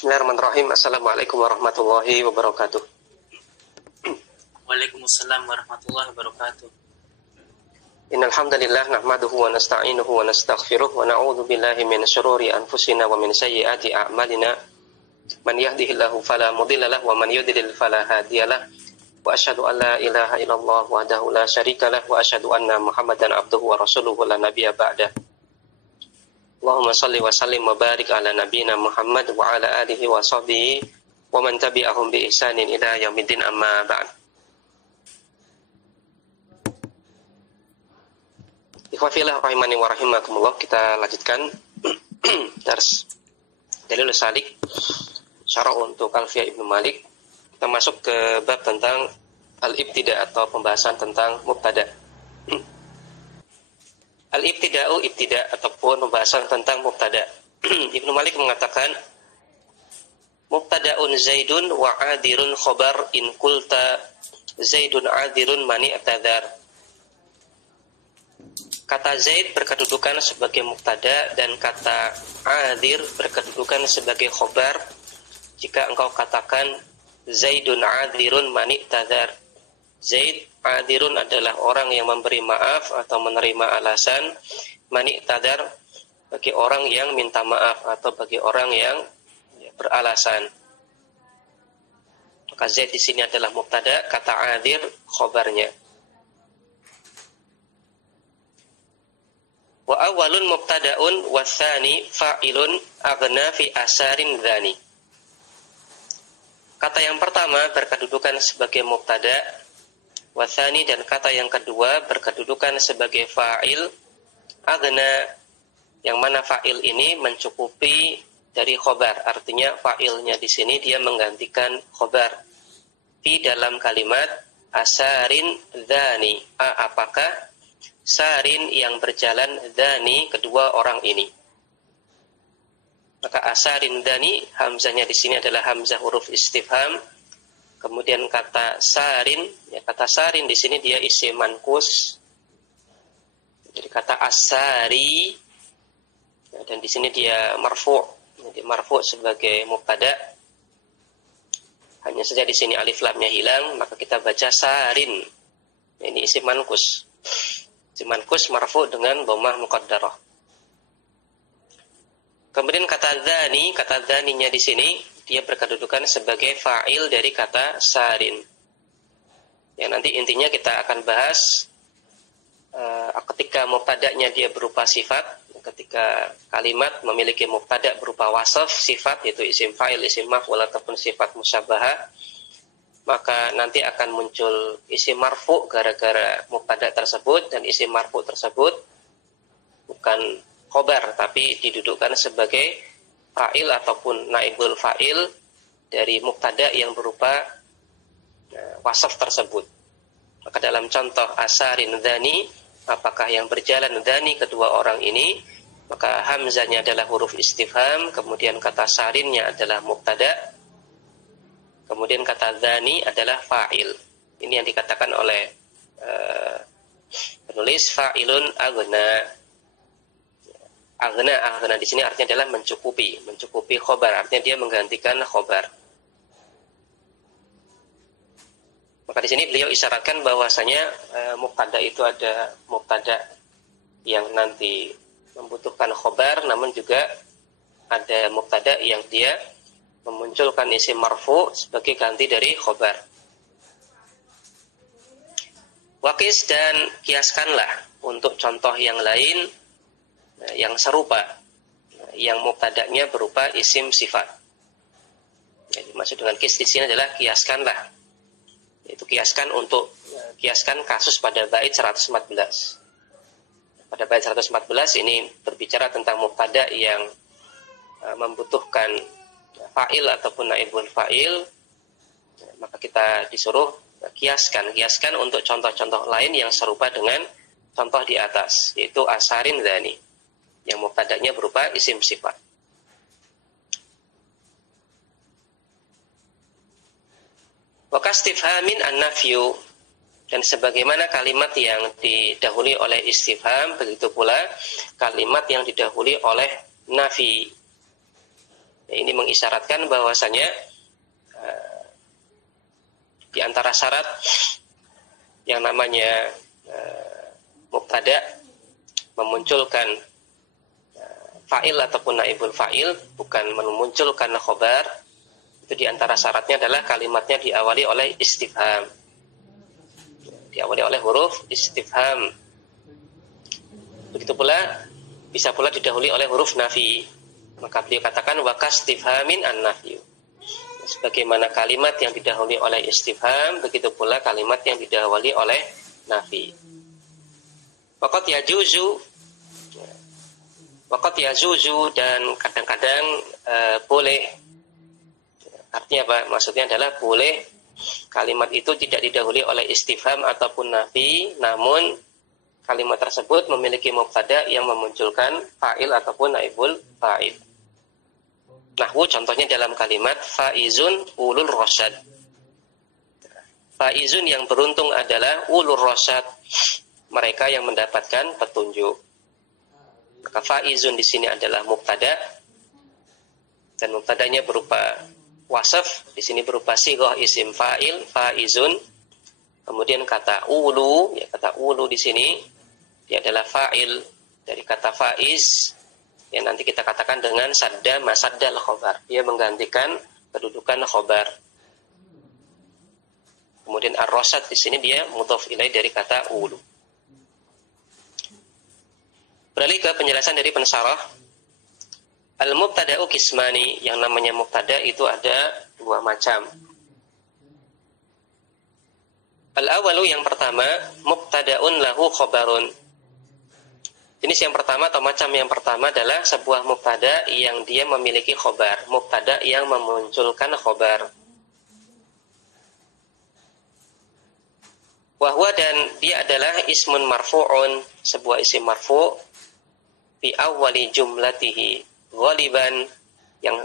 Bismillahirrahmanirrahim. Assalamualaikum warahmatullahi wabarakatuh. Waalaikumsalam warahmatullahi wabarakatuh. Innal hamdalillah nahmaduhu wa nasta'inuhu wa nastaghfiruh wa na'udzu billahi min shururi anfusina wa min sayyiati a'malina. Man yahdihillahu fala mudilla lahu wa man yudlil fala hadiyalah. Wa asyhadu an la ilaha illallah wahdahu la syarikalah wa asyhadu anna Muhammadan abduhu wa rasuluhu la nabiyya ba'dah. Allahumma salli wa sallim wa barik ala nabiyyina Muhammad wa ala alihi wa sahbihi wa man tabi'ahum bi ihsanin ila yaumiddin amma ba'd. Ikhwafillah rahimani wa rahimakumullah, kita lanjutkan dars Dalil Salik syarah untuk Alfiyah Ibnu Malik. Kita masuk ke bab tentang al-ibtida atau pembahasan tentang mubtada. Al-ibtida'u ibtida ataupun pembahasan tentang mubtada. Ibnu Malik mengatakan mubtada'un Zaidun wa 'adirun khobar in kulta Zaidun 'adirun mani atadhar. Kata Zaid berkedudukan sebagai mubtada dan kata 'adir berkedudukan sebagai khobar jika engkau katakan Zaidun 'adirun mani atadhar. Zaid adirun adalah orang yang memberi maaf atau menerima alasan, mani tadar bagi orang yang minta maaf atau bagi orang yang beralasan. Maka Zaid di sini adalah mubtada, kata adir khobarnya. Wa awalun mubtadaun wa tsani fa'ilun aghna fi asarin dzani. Kata yang pertama berkedudukan sebagai mubtada, wathani dan kata yang kedua berkedudukan sebagai fa'il aghna, yang mana fa'il ini mencukupi dari khobar, artinya fa'ilnya di sini dia menggantikan khobar di dalam kalimat asarin dzani. Apakah sarin yang berjalan, dzani kedua orang ini. Maka asarin dzani, hamzahnya di sini adalah hamzah huruf istifham. Kemudian kata sarin, ya kata sarin di sini dia isim manqus. Jadi kata asari, ya, dan di sini dia marfu'. Jadi marfu' sebagai mubtada. Hanya saja di sini alif lamnya hilang, maka kita baca sarin. Ini isim manqus. Isim manqus marfu' dengan dhammah muqaddarah. Kemudian kata dzaninya di sini dia berkedudukan sebagai fa'il dari kata sarin. Ya, nanti intinya kita akan bahas ketika mubtada'nya dia berupa sifat, ketika kalimat memiliki mubtada' berupa wasaf sifat, yaitu isim fa'il, isim maf'ul ataupun sifat musyabahah, maka nanti akan muncul isim marfu' gara-gara mubtada' tersebut, dan isim marfu' tersebut bukan khobar tapi didudukkan sebagai fa'il ataupun naibul fa'il dari mubtada yang berupa wasaf tersebut. Maka dalam contoh asarin dzani, apakah yang berjalan dzani kedua orang ini, maka hamzahnya adalah huruf istifham, kemudian kata sarinnya adalah mubtada, kemudian kata dzani adalah fa'il. Ini yang dikatakan oleh penulis fa'ilun aghna. Aghna di sini artinya adalah mencukupi khobar, artinya dia menggantikan khobar. Maka di sini beliau isyaratkan bahwasanya mubtada itu ada mubtada yang nanti membutuhkan khobar, namun juga ada mubtada yang dia memunculkan isim marfu sebagai ganti dari khobar. Waqis dan kiaskanlah untuk contoh yang lain yang serupa, yang mubtada'nya berupa isim sifat. Jadi maksud dengan kis di sini adalah kiaskanlah, yaitu kiaskan kasus pada bait 114. Pada bait 114 ini berbicara tentang mubtada' yang membutuhkan fa'il ataupun naibul fa'il, maka kita disuruh kiaskan untuk contoh-contoh lain yang serupa dengan contoh di atas, yaitu asarin dzani, yang mubtada'nya berupa isim sifat. Wa kastifhamin an-nafyu, dan sebagaimana kalimat yang didahului oleh istifham, begitu pula kalimat yang didahului oleh nafi. Ini mengisyaratkan bahwasanya di antara syarat yang namanya mubtada memunculkan fa'il ataupun naibul fa'il, bukan memunculkan khobar, itu di antara syaratnya adalah kalimatnya diawali oleh istifham, diawali oleh huruf istifham. Begitu pula bisa pula didahului oleh huruf nafi. Maka beliau katakan wakastifhamin an-nafyu. Sebagaimana kalimat yang didahului oleh istifham, begitu pula kalimat yang didahului oleh nafi. Waqad yajuzu dan kadang-kadang boleh. Artinya apa? Maksudnya adalah boleh kalimat itu tidak didahului oleh istifham ataupun nafi, namun kalimat tersebut memiliki mubtada yang memunculkan fa'il ataupun naibul fa'il. Nahwu contohnya dalam kalimat faizun ulul rasyad. Faizun yang beruntung adalah ulul rasyad, mereka yang mendapatkan petunjuk. Maka faizun di sini adalah mubtada dan mubtadanya berupa wasaf, di sini berupa sighah isim fa'il faizun. Kemudian kata ulu, ya kata ulu di sini dia adalah fa'il dari kata faiz, yang nanti kita katakan dengan sadda masaddal khobar. Dia menggantikan kedudukan khobar. Kemudian ar-rasyad di sini dia mudhof ilaih dari kata ulu. Beralih ke penjelasan dari pensyarah. Al-mubtada'u qismani, yang namanya mubtada itu ada dua macam. Al-awalu, yang pertama, mubtada'un lahu khobarun. Jenis yang pertama atau macam yang pertama adalah sebuah mubtada yang dia memiliki khobar, mubtada yang memunculkan khobar. Wahwa, dan dia adalah ismun marfu'un, sebuah isim marfu' fi awwali jumlatihi ghaliban, yang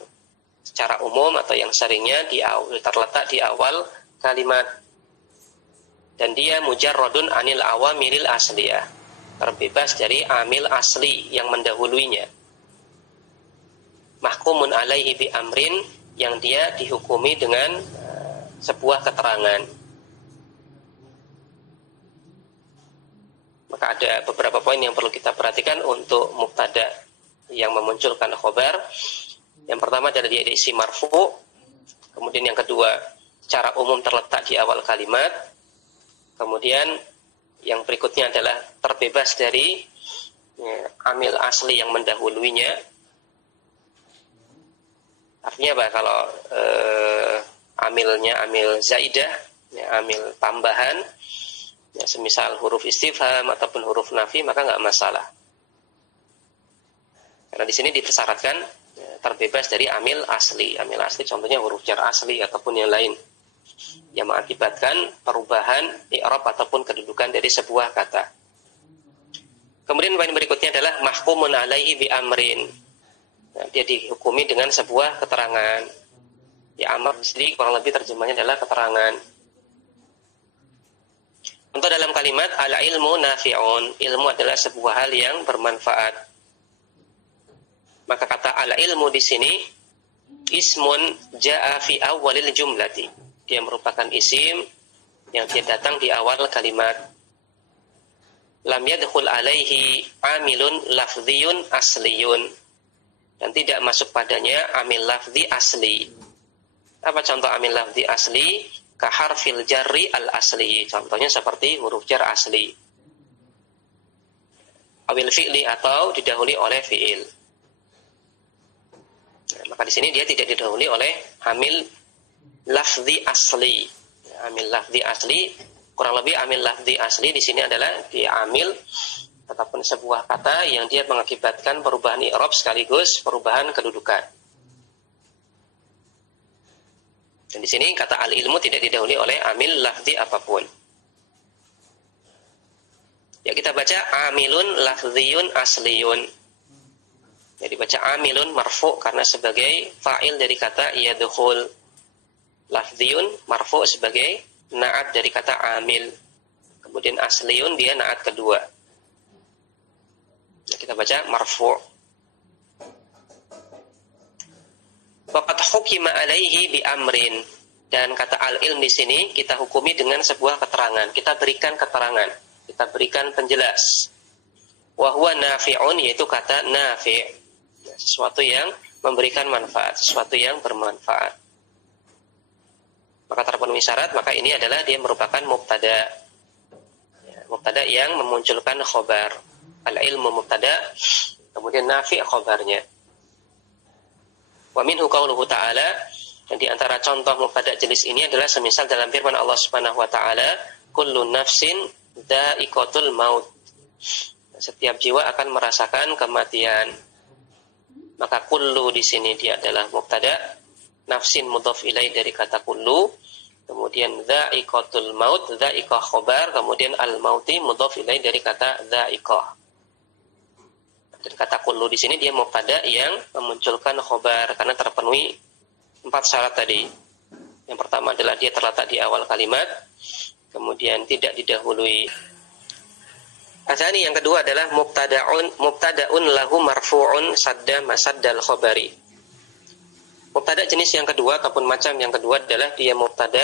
secara umum atau yang seringnya terletak di awal kalimat, dan dia mujarradun anil awamilil asliyah, terbebas dari amil asli yang mendahuluinya. Mahkumun alaihi bi amrin, yang dia dihukumi dengan sebuah keterangan. Maka ada beberapa poin yang perlu kita perhatikan untuk mubtada yang memunculkan khobar. Yang pertama adalah dia isim marfu. Kemudian yang kedua, secara umum terletak di awal kalimat. Kemudian yang berikutnya adalah terbebas dari amil asli yang mendahuluinya. Artinya apa? Kalau amilnya amil zaidah, amil tambahan, semisal huruf istifham ataupun huruf nafi, maka nggak masalah. Karena di sini dipersyaratkan terbebas dari amil asli. Amil asli contohnya huruf jar asli ataupun yang lain, yang mengakibatkan perubahan i'rab ataupun kedudukan dari sebuah kata. Kemudian poin berikutnya adalah mahkumun alaihi bi amrin. Nah, dia dihukumi dengan sebuah keterangan. Ya, amr sendiri kurang lebih terjemahnya adalah keterangan. Untuk dalam kalimat al ilmu nafi'un, ilmu adalah sebuah hal yang bermanfaat. Maka kata al ilmu di sini ismun ja'a fi awwalil jumlati. Dia merupakan isim yang dia datang di awal kalimat. Lam yadkhul alaihi amilun lafdhiyun asliyun, dan tidak masuk padanya amil lafdhi asli. Apa contoh amil lafdhi asli? Ka harfil jarri al asli. Contohnya seperti huruf jar asli. Awil fi'li, atau didahului oleh fi'il. Maka di sini dia tidak didahului oleh amil lafzi asli. Amil lafzi asli, kurang lebih amil lafzi asli di sini adalah diamil ataupun sebuah kata yang dia mengakibatkan perubahan i'rab sekaligus perubahan kedudukan. Dan di sini kata al ilmu tidak didahului oleh amil lafzi apapun. Ya, kita baca amilun lafziyun asliyun. Jadi baca amilun marfu karena sebagai fa'il dari kata yadkhul. Lafziyun marfu sebagai na'at dari kata amil. Kemudian asliyun dia na'at kedua. Kita baca marfu. Waqad hukima alaihi bi amrin, dan kata al-ilm di sini kita hukumi dengan sebuah keterangan, kita berikan keterangan, kita berikan penjelas. Wa huwa nafi'un, yaitu kata nafi', sesuatu yang memberikan manfaat, sesuatu yang bermanfaat. Maka terpenuhi syarat, maka ini adalah dia merupakan mubtada. Mubtada yang memunculkan khobar. Al-ilmu mubtada, kemudian nafi' khobarnya. Wa minhu qauluhu ta'ala, dan di antara contoh mubtada jenis ini adalah semisal dalam firman Allah Subhanahu wa taala, kullu nafsin dha'iqatul maut. Setiap jiwa akan merasakan kematian. Maka kullu di sini dia adalah mubtada, nafsin mudhaf ilaih dari kata kullu, kemudian dha'iqatul maut, dha'iqah khobar, kemudian al-mauti mudhaf ilaih dari kata dha'iqah. Dan kata kullu di sini dia mubtada yang memunculkan khobar karena terpenuhi 4 syarat tadi. Yang pertama adalah dia terletak di awal kalimat, kemudian tidak didahului. Asani yang kedua adalah mubtada'un lahu marfu'un sadda masaddal khobari. Mubtada jenis yang kedua ataupun macam yang kedua adalah dia mubtada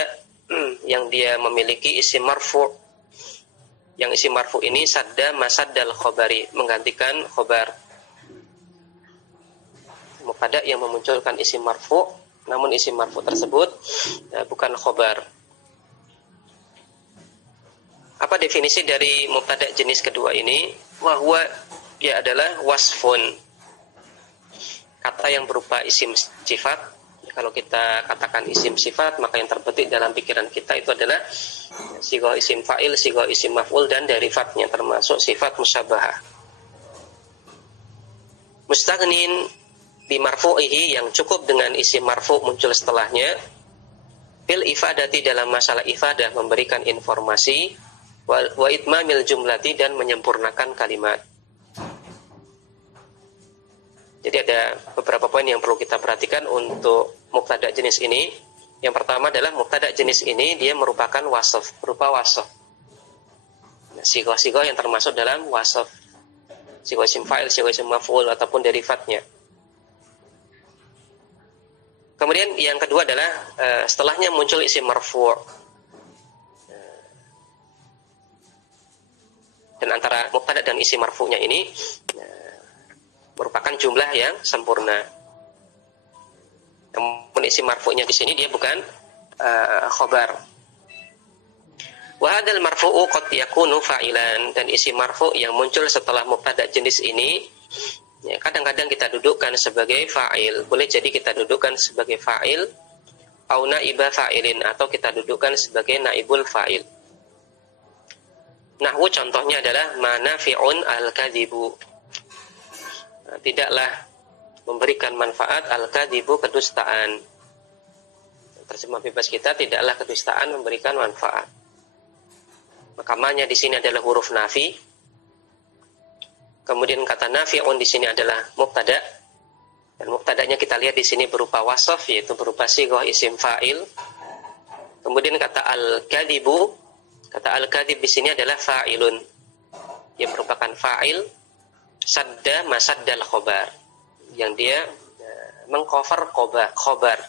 yang dia memiliki isim marfu'. Yang isim marfu' ini sadda masaddal khobari, menggantikan khobar. Mubtada yang memunculkan isim marfu', namun isim marfu' tersebut bukan khobar. Apa definisi dari mubtada jenis kedua ini? Wahwa, dia adalah wasfun, kata yang berupa isim sifat. Kalau kita katakan isim sifat, maka yang terbetik dalam pikiran kita itu adalah sighah isim fa'il, sighah isim maf'ul, dan derivatnya termasuk sifat musyabahah. Mustaghnin bi marfu'ihi, yang cukup dengan isim marfu' muncul setelahnya. Fil ifadati, dalam masalah ifadah, memberikan informasi. Wa itmamil jumlati, dan menyempurnakan kalimat. Jadi ada beberapa poin yang perlu kita perhatikan untuk mubtada jenis ini. Yang pertama adalah mubtada jenis ini dia merupakan wasaf, berupa wasaf. Sighah-sighah yang termasuk dalam wasaf, sighah isim fa'il, sighah isim maf'ul ataupun derivatnya. Kemudian yang kedua adalah setelahnya muncul isim marfu'. Dan antara mubtada dan isim marfu'nya ini merupakan jumlah yang sempurna. Namun isim marfu'nya di sini dia bukan khobar. Wa hadzal marfu'u qad yakunu fa'ilan, dan isim marfu' yang muncul setelah mubtada jenis ini kadang-kadang kita dudukkan sebagai fa'il. Boleh jadi kita dudukkan sebagai fa'il, au naiba fa'ilin, atau kita dudukkan sebagai naibul fa'il. Nahwu contohnya adalah manafi'un al-kadhibu. Tidaklah memberikan manfaat al-kadhibu, kedustaan. Terjemah bebas kita, tidaklah kedustaan memberikan manfaat. Maka ma-nya di sini adalah huruf nafi. Kemudian kata nafi'un di sini adalah mubtada. Dan mubtadanya kita lihat di sini berupa wasaf, yaitu berupa sighah isim fa'il. Kemudian kata al-kadhibu, kata al-kadhib di sini adalah fa'ilun, yang merupakan fa'il sadda masaddal khobar, yang dia mengcover khobar.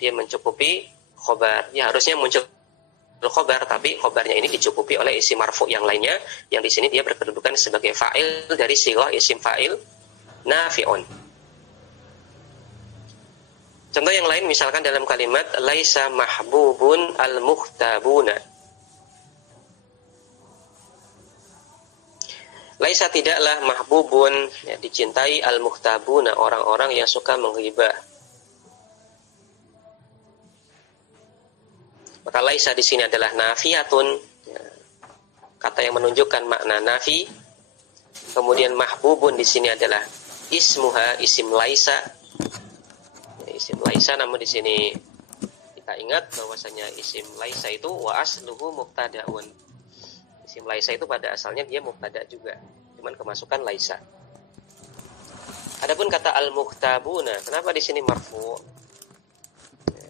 Dia mencukupi khobar. Ya harusnya muncul khobar, tapi khobarnya ini dicukupi oleh isim marfu' yang lainnya, yang di sini dia berkedudukan sebagai fa'il dari sighah isim fa'il nafi'un. Contoh yang lain misalkan dalam kalimat laisa mahbubun al-mukhtabuna. Laisa tidaklah mahbubun, dicintai, al-mukhtabuna, orang-orang yang suka menghibah. Maka laisa di sini adalah nafiyatun, kata yang menunjukkan makna nafi. Kemudian mahbubun di sini adalah ismuha, isim laisa. Isim laisa, namun di sini kita ingat bahwasanya isim laisa itu wa asluhu mubtada'un. Isim laisa itu pada asalnya dia mubtada juga, cuman kemasukan laisa. Adapun kata al-mukhtabuna, kenapa di sini marfu?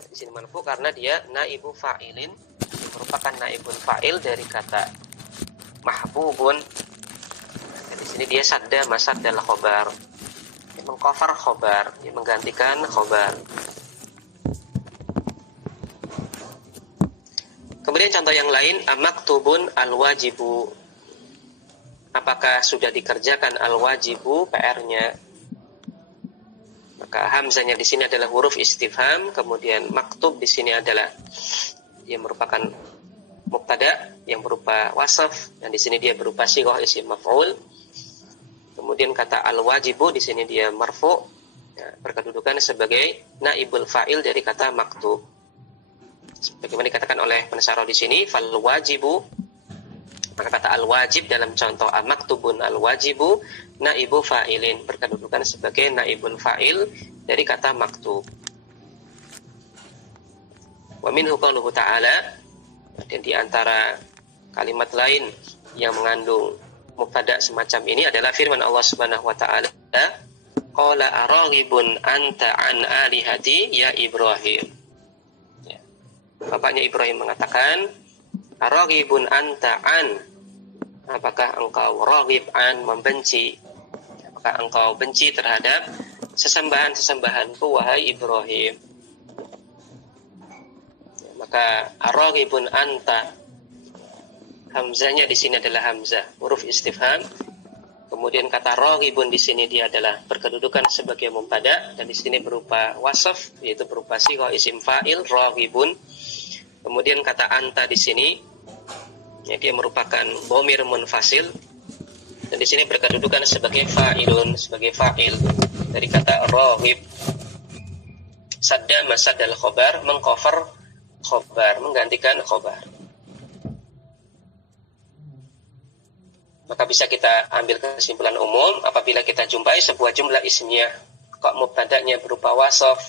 Di sini marfu karena dia naibu fa'ilin, merupakan naibun fa'il dari kata mahbubun. Dan di sini dia sadda masaddal khobar. mengcover khobar, menggantikan khobar. Kemudian contoh yang lain, amaktubun al-wajibu. Apakah sudah dikerjakan al-wajibu, PR-nya? Maka hamzanya di sini adalah huruf istifham, kemudian maktub di sini adalah dia merupakan mubtada yang berupa wasaf, dan di sini dia berupa sighah isim maf'ul. Kemudian kata al-wajibu di sini dia marfu, ya, berkedudukan sebagai naibul fa'il dari kata maktub. Sebagaimana dikatakan oleh pensyarah di sini, fal wajibu, maka kata al-wajib dalam contoh amaktubun al-wajibu naibu fa'ilin, berkedudukan sebagai naibul fa'il dari kata maktub. Wa minhu qauluhu ta'ala, dan di antara kalimat lain yang mengandung mubtada semacam ini adalah firman Allah Subhanahu wa taala, qala araghibun anta an alihati ya Ibrahim. Bapaknya Ibrahim mengatakan, araghibun anta an, apakah engkau raghib an, membenci, apakah engkau benci terhadap sesembahan-sesembahanku wahai Ibrahim. Maka araghibun anta, hamzanya di sini adalah hamzah huruf istifham. Kemudian kata raghibun di sini dia adalah berkedudukan sebagai mubtada, dan di sini berupa wasaf, yaitu berupa sighah isim fa'il raghibun. Kemudian kata anta di sini, ya, dia merupakan dhamir munfasil, dan di sini berkedudukan sebagai fa'ilun, sebagai fa'il dari kata raghib. Sadda masaddal khobar, mengcover khobar, menggantikan khobar. Maka bisa kita ambil kesimpulan umum apabila kita jumpai sebuah jumlah ismiyah kok mubtada'nya berupa wasaf,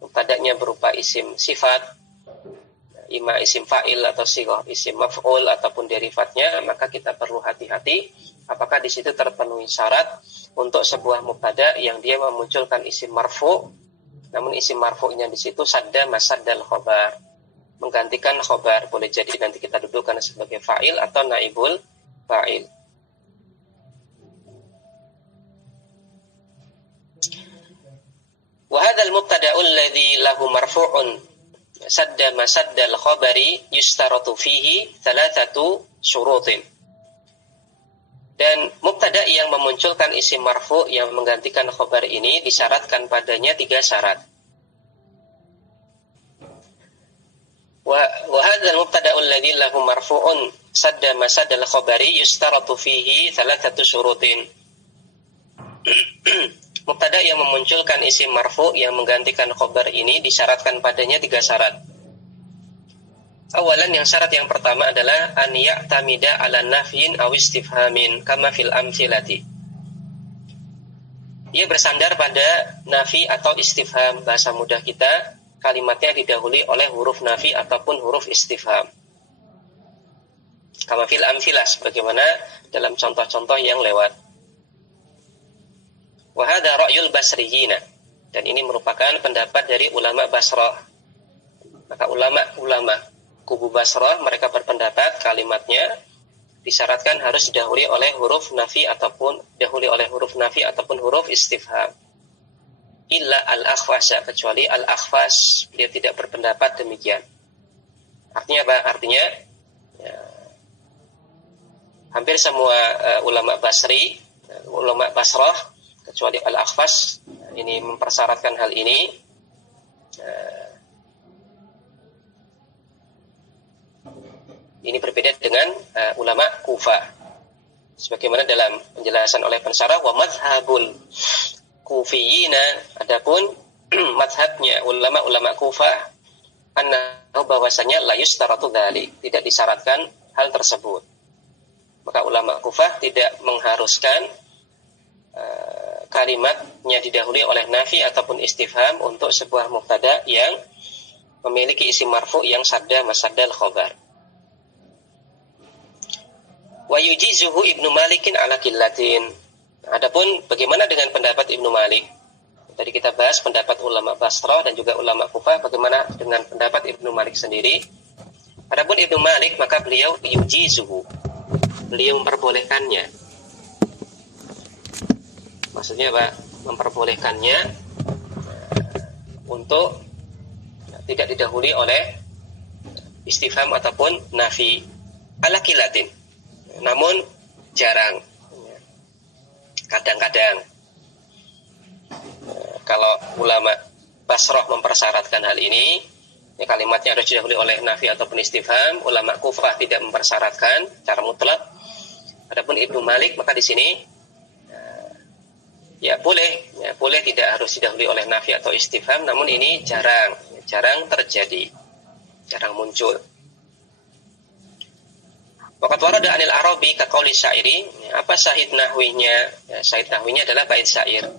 mubtada'nya berupa isim sifat, ima isim fa'il atau sighah isim maf'ul ataupun derivatnya, maka kita perlu hati-hati apakah di situ terpenuhi syarat untuk sebuah mubtada yang dia memunculkan isim marfu, namun isim marfu'nya di situ sadda masaddal khobar, menggantikan khobar. Boleh jadi nanti kita dudukkan sebagai fa'il atau naibul fa'il. Wa hadzal mubtada'ul ladzi lahu marfu'un sadda masaddal khabari yustaratu fihi thalathatu syurutin. Dan mubtada yang memunculkan isim marfu yang menggantikan khabar ini disyaratkan padanya 3 syarat. Wa hadzal mubtada'ul ladzi lahu marfu'un sadda masaddal khabari yustaratu fihi thalathatu syurutin. Mubtada yang memunculkan isim marfu yang menggantikan khobar ini disyaratkan padanya 3 syarat. Awalan, yang syarat yang pertama adalah an ya'tamida ala nafyin aw istifhamin kama fil amthilati. Ia bersandar pada nafi atau istifham. Bahasa mudah kita, kalimatnya didahului oleh huruf nafi ataupun huruf istifham. Kama fil amthilah, sebagaimana dalam contoh-contoh yang lewat. Wa hadza ra'yul basriyina, dan ini merupakan pendapat dari ulama Basrah. Maka ulama kubu Basrah mereka berpendapat kalimatnya disyaratkan harus didahului oleh huruf nafi ataupun huruf istifham. Illa al-akhfasya, kecuali al-akhfas, dia tidak berpendapat demikian. Artinya apa? Artinya ya, hampir semua ulama Basrah kecuali al-akhfas ini mempersyaratkan hal ini. Ini berbeda dengan ulama Kufah. Sebagaimana dalam penjelasan oleh pensyarah, wa madhabul kufiyina, adapun madhabnya ulama Kufah, annahu bahwasanya la yustaratu dzalik, tidak disyaratkan hal tersebut. Maka ulama Kufah tidak mengharuskan kalimatnya didahului oleh nafi ataupun istifham untuk sebuah mubtada yang memiliki isim marfu yang sadda masaddal khobar. Wa yujizuhu Ibnu Malikin ala qillatin. Adapun bagaimana dengan pendapat Ibnu Malik? Tadi kita bahas pendapat ulama Basrah dan juga ulama Kufah. Bagaimana dengan pendapat Ibnu Malik sendiri? Adapun Ibnu Malik, maka beliau yujizuhu, beliau memperbolehkannya. Maksudnya apa? memperbolehkannya untuk tidak didahului oleh istifham ataupun nafi ala kilatin. Namun jarang, kadang-kadang kalau ulama Basrah mempersyaratkan hal ini, kalimatnya harus didahului oleh nafi ataupun istifham. Ulama Kufah tidak mempersyaratkan secara mutlak. Adapun Ibnu Malik maka di sini boleh tidak harus didahului oleh nafi atau istifham, namun ini jarang terjadi, jarang muncul. Waqad warada 'anil Arabi ka qauli syairi. Apa syahid nahwinya? Syahid nahwinya adalah bait syair.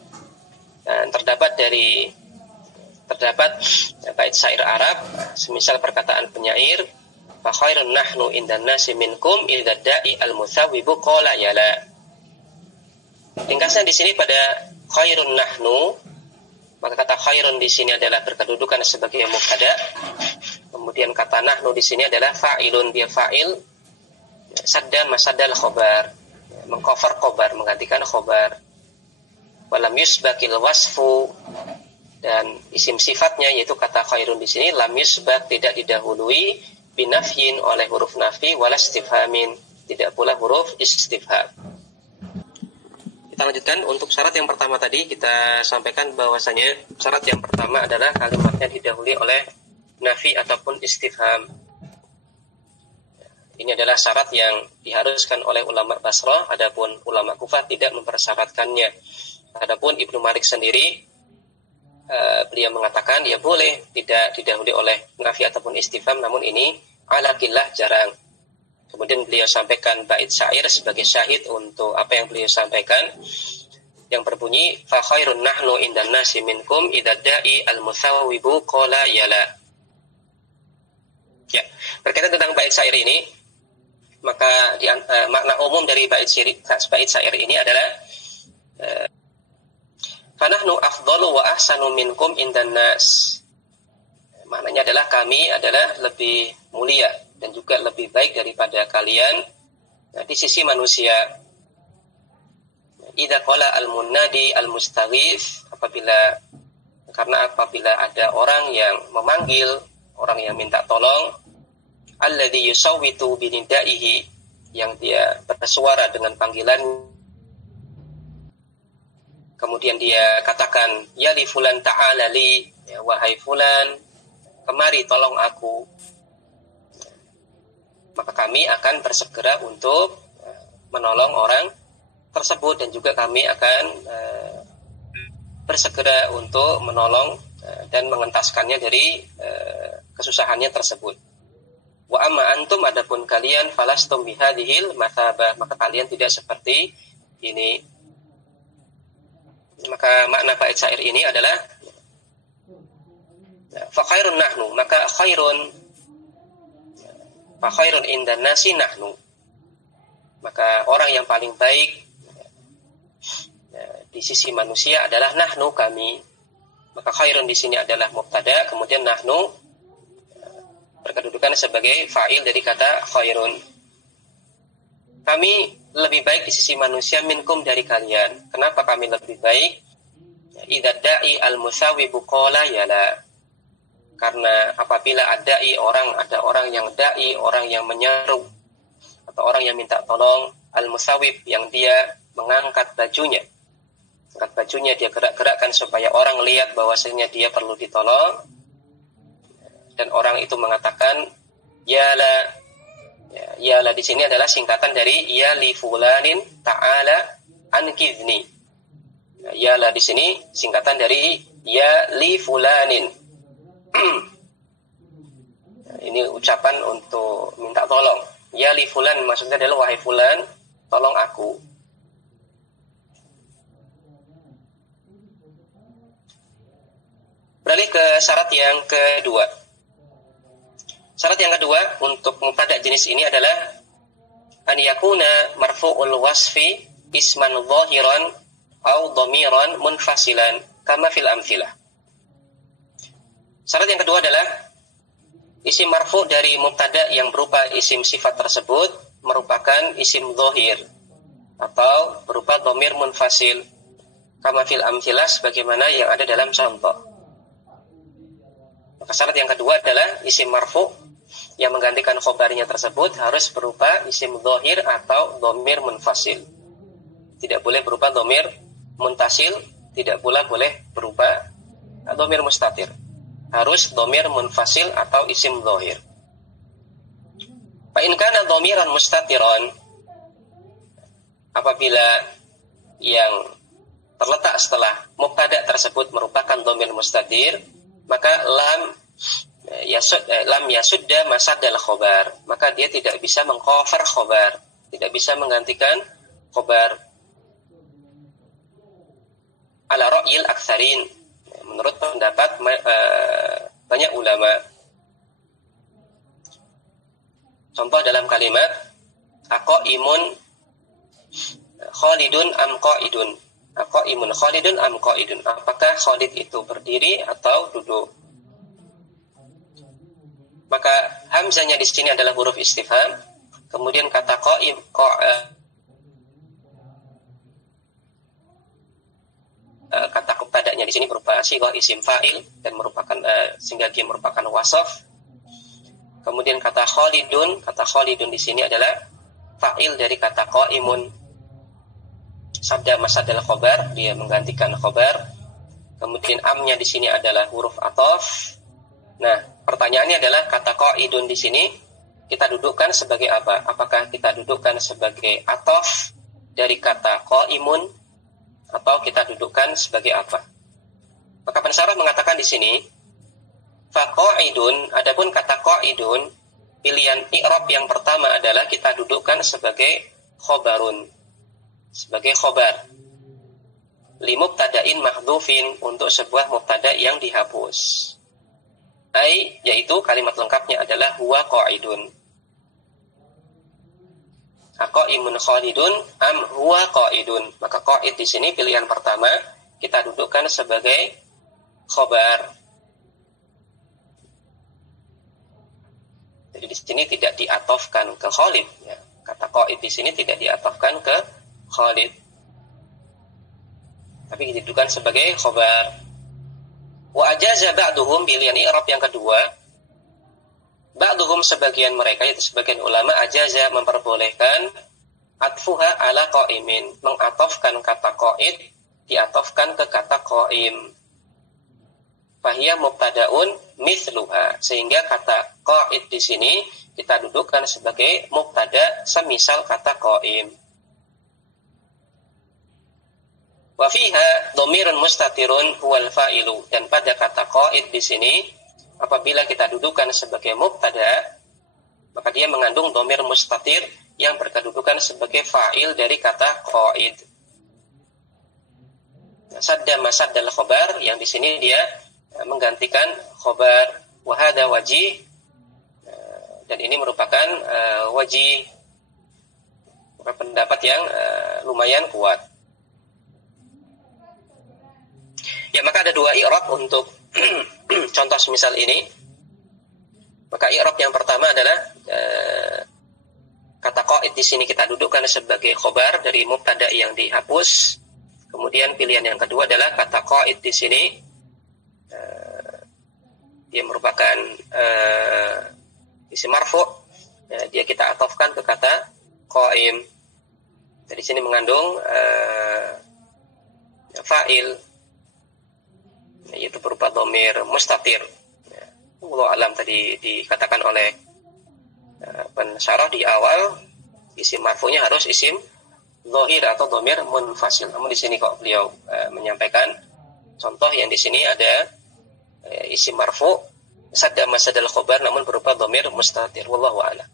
Dan terdapat bait syair Arab, semisal perkataan penyair, fa khairun nahnu indan nasi minkum idza da'i al-muthawwibu qala yala. Ringkasnya di sini pada khairun nahnu, maka kata khairun di sini adalah berkedudukan sebagai mubtada. Kemudian kata nahnu di sini adalah fa'ilun, dia fa'il sadda masadal khobar, mengcover khobar, menggantikan khobar. Walam yusbakil wasfu, dan isim sifatnya yaitu kata khairun di sini lam yusbak, tidak didahului binafyin oleh huruf nafi wala istifhamin, tidak pula huruf istifham. Kita lanjutkan. Untuk syarat yang pertama tadi kita sampaikan bahwasanya syarat yang pertama adalah kalimatnya didahului oleh nafi ataupun istifham. Ini adalah syarat yang diharuskan oleh ulama Basrah, adapun ulama Kufah tidak mempersyaratkannya. Adapun Ibnu Malik sendiri, beliau mengatakan ya boleh tidak didahului oleh nafi ataupun istifham, namun ini ala qillah, jarang. Kemudian beliau sampaikan bait syair sebagai syahid untuk apa yang beliau sampaikan, yang berbunyi fa khairun nahnu indan nasi minkum idza da'i al-muthawwibu qala yala. Ya, berkaitan tentang bait syair ini, maka makna umum dari bait syair ini adalah fa nahnu afdalu wa ahsanu minkum indan nas. Maknanya adalah kami adalah lebih mulia dan juga lebih baik daripada kalian di sisi manusia. Idza qala al-munadi al-mustaghith, apabila ada orang yang memanggil, orang yang minta tolong, alladzi yusawwitu binidaihi, yang dia bersuara dengan panggilan, kemudian dia katakan ya li fulan ta'ala li, ya, wahai fulan, kemari tolong aku, maka kami akan bersegera untuk menolong orang tersebut, dan juga kami akan bersegera untuk menolong dan mengentaskannya dari kesusahannya tersebut. Wa amma antum, adapun kalian, falastum bihadhil mathabah, maka kalian tidak seperti ini. Maka makna bait syair ini adalah fa khairun nahnu, maka khairun fa khairun indan nasi nahnu, maka orang yang paling baik di sisi manusia adalah nahnu, kami. Maka khairun di sini adalah mubtada, kemudian nahnu berkedudukan sebagai fa'il dari kata khairun. Kami lebih baik di sisi manusia minkum, dari kalian. Kenapa kami lebih baik? Idza da'i al-musawwibu qala yala. Karena apabila ada orang yang da'i, orang yang menyeru, atau orang yang minta tolong, al-musawwib, yang dia mengangkat bajunya. Angkat bajunya, dia gerak-gerakkan supaya orang lihat bahwasanya dia perlu ditolong. Dan orang itu mengatakan yala. Yala di sini adalah singkatan dari ya li fulanin ta'ala ankidni. Yala di sini singkatan dari ya li fulanin. Ini ucapan untuk minta tolong. Ya li fulan maksudnya adalah wahai fulan, tolong aku. Beralih ke syarat yang kedua. Syarat yang kedua untuk mubtada jenis ini adalah an yakuna marfu'ul wasfi isman zahiran au dhamiran munfasilan kama fil amthilah. Syarat yang kedua adalah isim marfu' dari mubtada yang berupa isim sifat tersebut merupakan isim zahir atau berupa dhamir munfasil. Kama fil amthilah, sebagaimana yang ada dalam contoh. Maka syarat yang kedua adalah isim marfu yang menggantikan khobarnya tersebut harus berupa isim dhahir atau dhamir munfasil. Tidak boleh berupa dhamir muntasil, tidak pula boleh berupa dhamir mustatir. Harus dhamir munfasil atau isim dhahir. Fa in kana dhamiran mustatiran, apabila yang terletak setelah mubtada tersebut merupakan dhamir mustatir, maka lam yasudda masaddal khobar, maka dia tidak bisa mengcover khobar, tidak bisa menggantikan khobar. Ala ra'yil aktsarin, menurut pendapat banyak ulama. Contoh dalam kalimat aqaimun Khalidun am qaidun. Qaimun Khalidun am qaidun. Apakah Khalid itu berdiri atau duduk? Maka hamzahnya di sini adalah huruf istifham. Kemudian kata qaim kata kepadanya di sini berupa sighah isim fa'il dan merupakan sehingga dia merupakan wasaf. Kemudian kata Khalidun di sini adalah fa'il dari kata qaimun. Sabda masadal khobar, dia menggantikan khobar. Kemudian amnya di sini adalah huruf ataf. Nah, pertanyaannya adalah kata qaidun di sini kita dudukkan sebagai apa? Apakah kita dudukkan sebagai ataf dari kata qaimun atau kita dudukkan sebagai apa? Maka pensyarah mengatakan di sini fa qaidun, adapun kata qaidun, pilihan i'rab yang pertama adalah kita dudukkan sebagai khobarun, sebagai khobar li mubtada'in mahdhufin, untuk sebuah mubtada yang dihapus. Yaitu kalimat lengkapnya adalah huwa qaidun. Aqaimun Khalidun am huwa qaidun. Maka qaid di sini pilihan pertama kita dudukkan sebagai khobar. Jadi di sini tidak diatofkan ke Khalid, ya. Kata qaid di sini tidak diatofkan ke Khalid, tapi didudukkan sebagai khobar. Wa ajaza ba'duhum, pilihan i'rab yang kedua. Ba'duhum, sebagian mereka, yaitu sebagian ulama, ajaza memperbolehkan atfuha ala qaimin, mengatofkan kata qaid diatofkan ke kata qaim. Fahiya mubtada'un mithluha, sehingga kata qaid di sini kita dudukkan sebagai mubtada semisal kata qaim. Wa fiha dhamirun mustatirun huwal fa'ilu, dan pada kata qaid di sini apabila kita dudukkan sebagai mubtada maka dia mengandung dhamir mustatir yang berkedudukan sebagai fa'il dari kata qaid. Sadda masaddal khobar, yang di sini dia menggantikan khobar. Wa hadza wajih, dan ini merupakan wajih, pendapat yang lumayan kuat. Ya, maka ada dua i'rab untuk contoh semisal ini. Maka i'rab yang pertama adalah kata qaid di sini kita dudukkan sebagai khobar dari mubtada yang dihapus. Kemudian pilihan yang kedua adalah kata qaid di sini dia merupakan isim marfu, ya, dia kita atofkan ke kata qaim. Dari sini mengandung fa'il, yaitu berupa dhamir mustatir. Allah alam, tadi dikatakan oleh pensyarah di awal isim marfu'nya harus isim dhahir atau dhamir munfasil. Namun di sini kok beliau menyampaikan contoh yang di sini ada isim marfu' sadda masadal khobar namun berupa dhamir mustatir. Wallahu a'lam.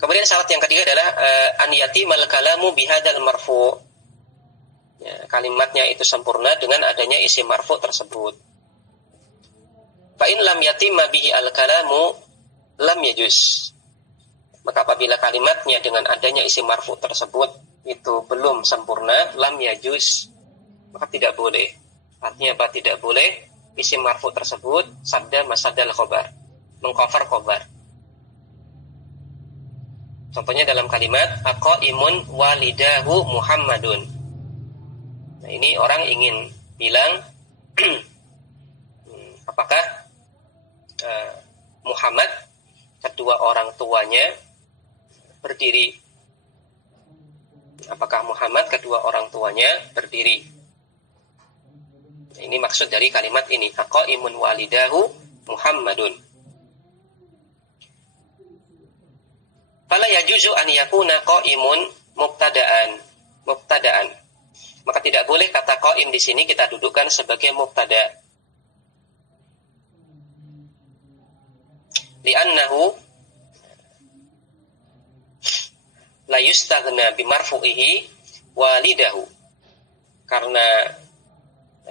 Kemudian syarat yang ketiga adalah an yatimal kalamu bihadzal marfu'. Ya, kalimatnya itu sempurna dengan adanya isim marfu tersebut. Fa in lam yatimma bihi al-kalamu lam yajuz. Maka apabila kalimatnya dengan adanya isim marfu tersebut itu belum sempurna, lam yajuz, maka tidak boleh. Artinya apa? Tidak boleh isim marfu tersebut sadda masaddal khobar, mengcover khobar. Contohnya dalam kalimat aqaimun walidahu Muhammadun. Nah, ini orang ingin bilang apakah Muhammad kedua orang tuanya berdiri? Apakah Muhammad kedua orang tuanya berdiri? Ini maksud dari kalimat ini, aqaimun walidahu Muhammadun. Fala yajuzu an yakuna qaimun mubtada'an. Maka tidak boleh kata qaim di sini kita dudukkan sebagai mubtada. Li'annahu la yustaghna bimarfu'ihi walidahu. Karena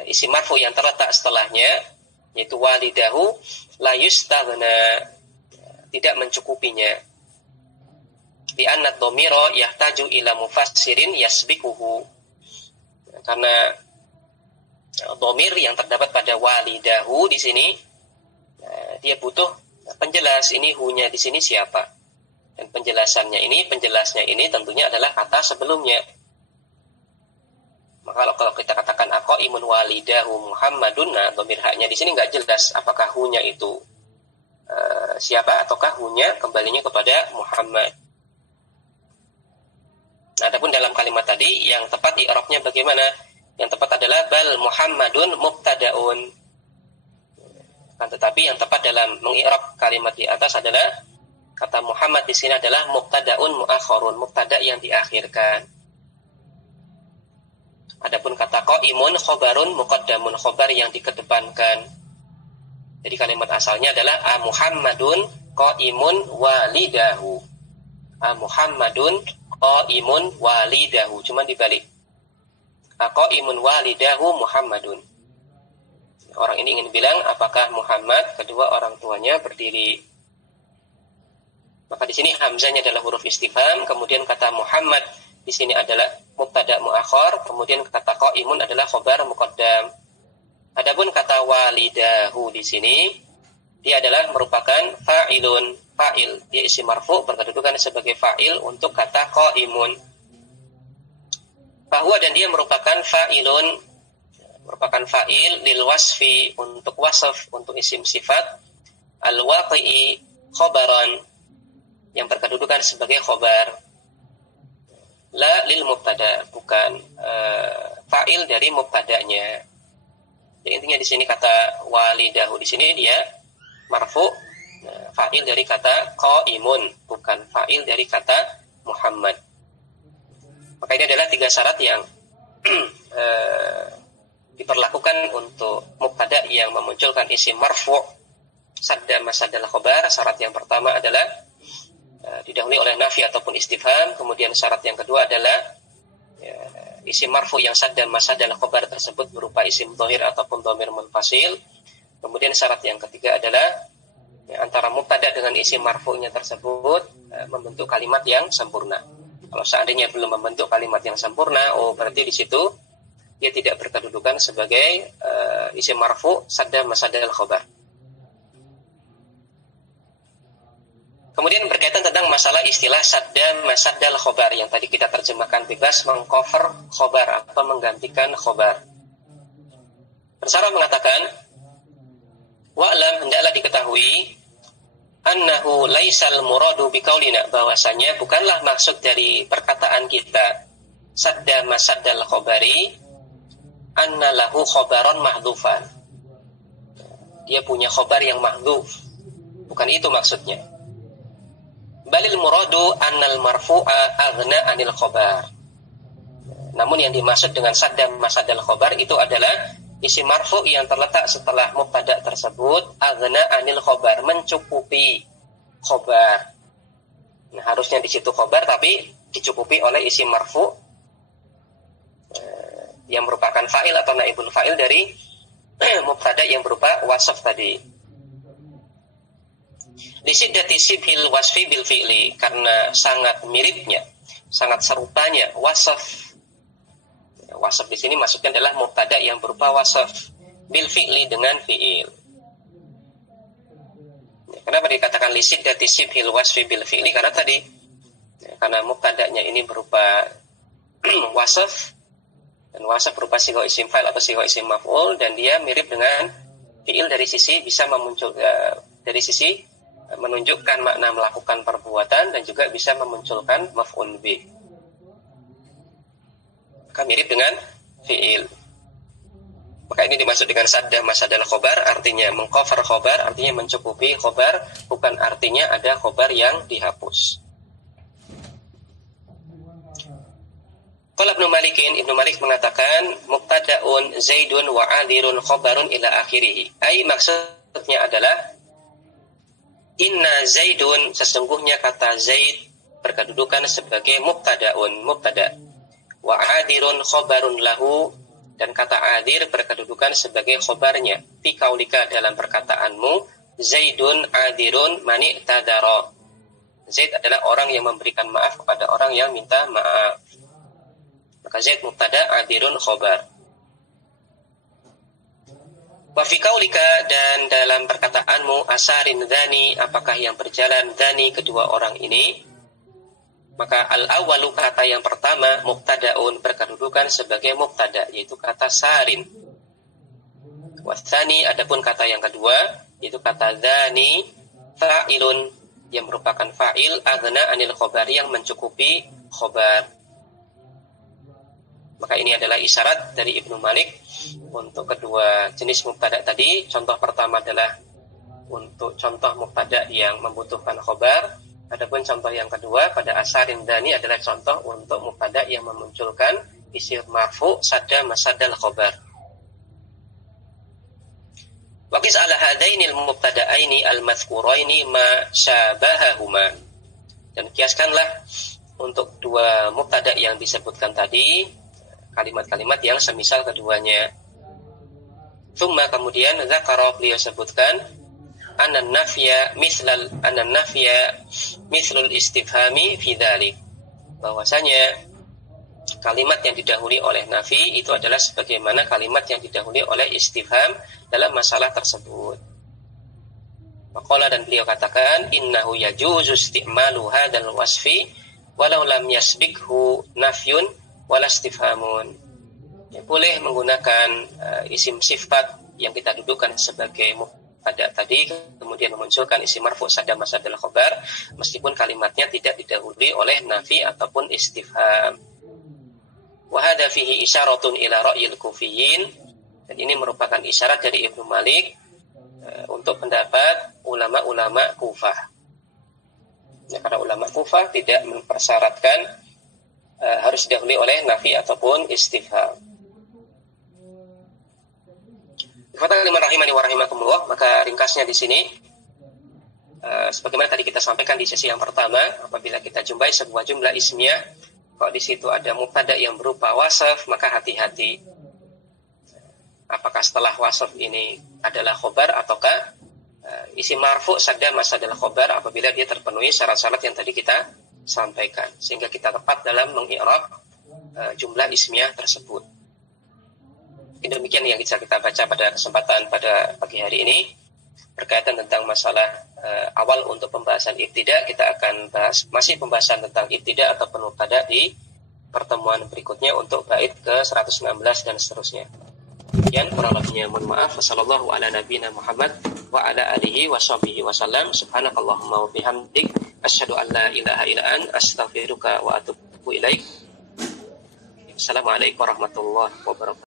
isim marfu yang terletak setelahnya yaitu walidahu la yustaghna, tidak mencukupinya. Li'anna dhamira yahtaju ila mufassirin yasbiquhu. Karena dhamir yang terdapat pada walidahu di sini dia butuh penjelas, ini hu-nya di sini siapa? Dan penjelasnya ini tentunya adalah kata sebelumnya. Maka kalau kita katakan aqaimun walidahu Muhammadun, nah dhamir haknya di sini nggak jelas apakah hu-nya itu siapa ataukah hu-nya kembalinya kepada Muhammad. Nah, adapun dalam kalimat tadi yang tepat i'rabnya bagaimana? Yang tepat adalah bal Muhammadun mubtada'un. Kan tetapi yang tepat dalam mengi'rab kalimat di atas adalah kata Muhammad di sini adalah mubtada'un muakhkharun, mubtada' yang diakhirkan. Adapun kata qaimun khabarun muqaddamun, khabar yang dikedepankan. Jadi kalimat asalnya adalah Muhammadun qaimun walidahu. Muhammadun qaimun walidahu, cuma dibalik. Qaimun walidahu Muhammadun. Orang ini ingin bilang apakah Muhammad kedua orang tuanya berdiri. Maka di sini hamzahnya adalah huruf istifham, kemudian kata Muhammad di sini adalah mubtada muakhar, kemudian kata qaimun adalah khabar muqaddam. Adapun kata walidahu di sini dia adalah merupakan fa'ilun, fa'il, dia isim marfu berkedudukan sebagai fa'il untuk kata qaimun. Bahwa dan dia merupakan fa'ilun, merupakan fa'il lil wasfi, untuk wasf, untuk isim sifat, al waqi'i khabaran, yang berkedudukan sebagai khabar, la lil mubtada, bukan fa'il dari mubtadanya. Jadi intinya di sini kata walidahu di sini dia marfu, fa'il dari kata qaimun, bukan fa'il dari kata Muhammad. Maka ini adalah 3 syarat yang diperlakukan untuk mubtada yang memunculkan isim marfu sadda masadal khabar. Syarat yang pertama adalah didahului oleh nafi ataupun istifham. Kemudian syarat yang kedua adalah isim marfu yang sadda masadal khabar tersebut berupa isim dhahir ataupun dhamir munfasil. Kemudian syarat yang ketiga adalah antara mubtada dengan isim marfu'nya tersebut membentuk kalimat yang sempurna. Kalau seandainya belum membentuk kalimat yang sempurna, berarti di situ dia tidak berkedudukan sebagai isim marfu sadda masadal khabar. Kemudian berkaitan tentang masalah istilah sadda masadal khabar yang tadi kita terjemahkan bebas, mengcover khabar atau menggantikan khabar. Pensyarah mengatakan, wa'lam, hendaklah diketahui, annahu laisal muradu biqaulina, bahwasanya bukanlah maksud dari perkataan kita sadda masaddal khabari anna lahu khabaron mahdhufan, dia punya khabar yang mahdhuf, bukan itu maksudnya. Balil muradu annal marfu'a aghna anil khabar, namun yang dimaksud dengan sadda masaddal khabar itu adalah isim marfu yang terletak setelah mubtada tersebut aghna anil khobar, mencukupi khobar. Nah, harusnya di situ khobar tapi dicukupi oleh isim marfu yang merupakan fa'il atau naibul fa'il dari mubtada yang berupa wasaf tadi. Lisiddati sibhil wasfi bil fi'li, karena sangat miripnya, sangat serupanya wasaf. Wasaf di sini maksudnya adalah mubtada yang berupa wasaf bil fi'li, dengan fi'il. Kenapa dikatakan lisiddati sibhil wasfi bil fi'li? Karena tadi karena mubtadanya ini berupa wasaf, Dan wasaf berupa sigha isim fa'il atau sigha isim maf'ul, dan dia mirip dengan fi'il dari sisi bisa dari sisi menunjukkan makna melakukan perbuatan dan juga bisa memunculkan maf'ul bih. Maka mirip dengan fi'il. Maka ini dimaksud dengan sadda masadal khobar, artinya mengcover khobar, artinya mencukupi khobar, bukan artinya ada khobar yang dihapus. Qala Ibnu Malik mengatakan mubtada'un Zaidun wa 'adirun khobarun ila akhirih. Maksudnya adalah inna Zaidun, sesungguhnya kata Zaid berkedudukan sebagai mubtada'un, mubtada', wa 'adirun khobarun lahu, dan kata adir berkedudukan sebagai khobarnya. Fi kaulika, dalam perkataanmu, Zaidun adirun mani tadara. Zaid adalah orang yang memberikan maaf kepada orang yang minta maaf. Maka Zaid mubtada, adirun khobar. Wa fi kaulika, dan dalam perkataanmu, asarin dhani, apakah yang berjalan dhani, kedua orang ini. Maka al-awwalu, kata yang pertama, mubtada'un, berkedudukan sebagai mubtada, yaitu kata sarin. Wa tsani, adapun kata yang kedua, yaitu kata dhani, fa'ilun, yang merupakan fa'il, aghna anil khobar, yang mencukupi khobar. Maka ini adalah isyarat dari Ibnu Malik untuk kedua jenis mubtada tadi. Contoh pertama adalah untuk contoh mubtada yang membutuhkan khobar. Adapun contoh yang kedua pada asarin dhani adalah contoh untuk mubtada yang memunculkan isim marfu sadda masadal khobar. Wa qis ala hadainil mubtada'aini al-madhkuraini ma syabahahuma. Dan kiaskanlah untuk dua mubtada yang disebutkan tadi kalimat-kalimat yang semisal keduanya. Tsumma, kemudian dzakara, beliau sebutkan anan nafya mislul istifhami fi dzalik, bahwasanya kalimat yang didahului oleh nafi itu adalah sebagaimana kalimat yang didahului oleh istifham dalam masalah tersebut. Maqala, dan beliau katakan innahu yajuzu isti'malu hadzal wasfi walau lam yasbiqhu nafyun wala istifhamun. Ya, boleh menggunakan isim sifat yang kita dudukkan sebagai mubtada tadi, kemudian memunculkan isim marfu sadda masadal khobar, meskipun kalimatnya tidak didahului oleh nafi ataupun istifham. Wa hadza fihi isyaratun ila ra'yil kufiyyin, dan ini merupakan isyarat dari Ibnu Malik untuk pendapat ulama-ulama Kufah. Ya, karena ulama Kufah tidak mempersyaratkan harus didahului oleh nafi ataupun istifham. Ikhwatan liman rahimani wa rahimakumullah, maka ringkasnya di sini sebagaimana tadi kita sampaikan di sesi yang pertama, apabila kita jumpai sebuah jumlah ismiyah, kalau di situ ada mubtada yang berupa wasaf, maka hati-hati. Apakah setelah wasaf ini adalah khobar ataukah isim marfu sadda masadal khobar apabila dia terpenuhi syarat-syarat yang tadi kita sampaikan, sehingga kita tepat dalam mengi'rab jumlah ismiyah tersebut. Demikian yang bisa kita baca pada kesempatan pada pagi hari ini berkaitan tentang masalah awal untuk pembahasan ibtida. Kita akan bahas masih pembahasan tentang ibtida atau mubtada di pertemuan berikutnya untuk bait ke 116 dan seterusnya. Sekian, kurang lebihnya mohon maaf. Wassallallahu ala nabiyina Muhammad wa ala alihi wa sahbihi wasallam. Subhanakallahumma wa bihamdik, asyhadu an la ilaha illa anta, astaghfiruka wa atubu ilaik. Assalamualaikum warahmatullahi wabarakatuh.